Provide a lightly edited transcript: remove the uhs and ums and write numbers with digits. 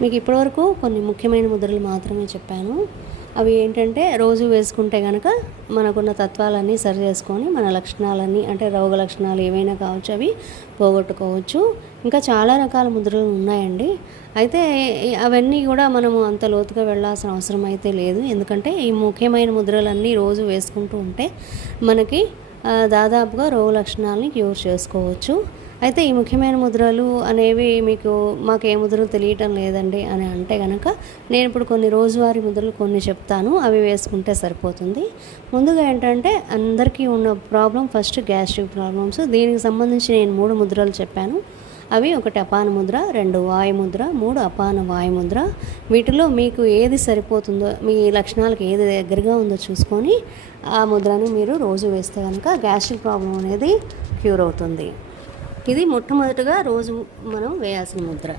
మీకు ఇప్పటివరకు కొన్ని ముఖ్యమైన ముద్రలు మాత్రమే చెప్పాను. అవి ఏంటంటే రోజు వేసుకుంటే కనుక మనకున్న తత్వాలన్నీ సరి చేసుకొని మన లక్షణాలన్నీ అంటే రోగ లక్షణాలు ఏవైనా కావచ్చు అవి పోగొట్టుకోవచ్చు. ఇంకా చాలా రకాల ముద్రలు ఉన్నాయండి. అయితే అవన్నీ కూడా మనము అంత లోతుగా వెళ్ళాల్సిన అవసరం అయితే లేదు. ఎందుకంటే ఈ ముఖ్యమైన ముద్రలన్నీ రోజు వేసుకుంటూ ఉంటే మనకి దాదాపుగా రోగ లక్షణాలని క్యూర్ చేసుకోవచ్చు. అయితే ఈ ముఖ్యమైన ముద్రలు అనేవి మాకు ఏ ముద్రలు తెలియటం లేదండి అని అంటే కనుక నేను ఇప్పుడు కొన్ని రోజువారీ ముద్రలు కొన్ని చెప్తాను, అవి వేసుకుంటే సరిపోతుంది. ముందుగా ఏంటంటే అందరికీ ఉన్న ప్రాబ్లం ఫస్ట్ గ్యాస్ట్రిక్ ప్రాబ్లమ్స్. దీనికి సంబంధించి నేను 3 ముద్రలు చెప్పాను. అవి 1 అపాన ముద్ర, 2 వాయు ముద్ర, 3 అపాన వాయు ముద్ర. వీటిలో మీకు ఏది సరిపోతుందో, మీ లక్షణాలకు ఏది దగ్గరగా ఉందో చూసుకొని ఆ ముద్రని మీరు రోజు వేస్తే కనుక గ్యాస్ట్రిక్ ప్రాబ్లం అనేది క్యూర్ అవుతుంది. ఇది మొట్టమొదటిగా రోజు మనం వేయాల్సిన ముద్ర.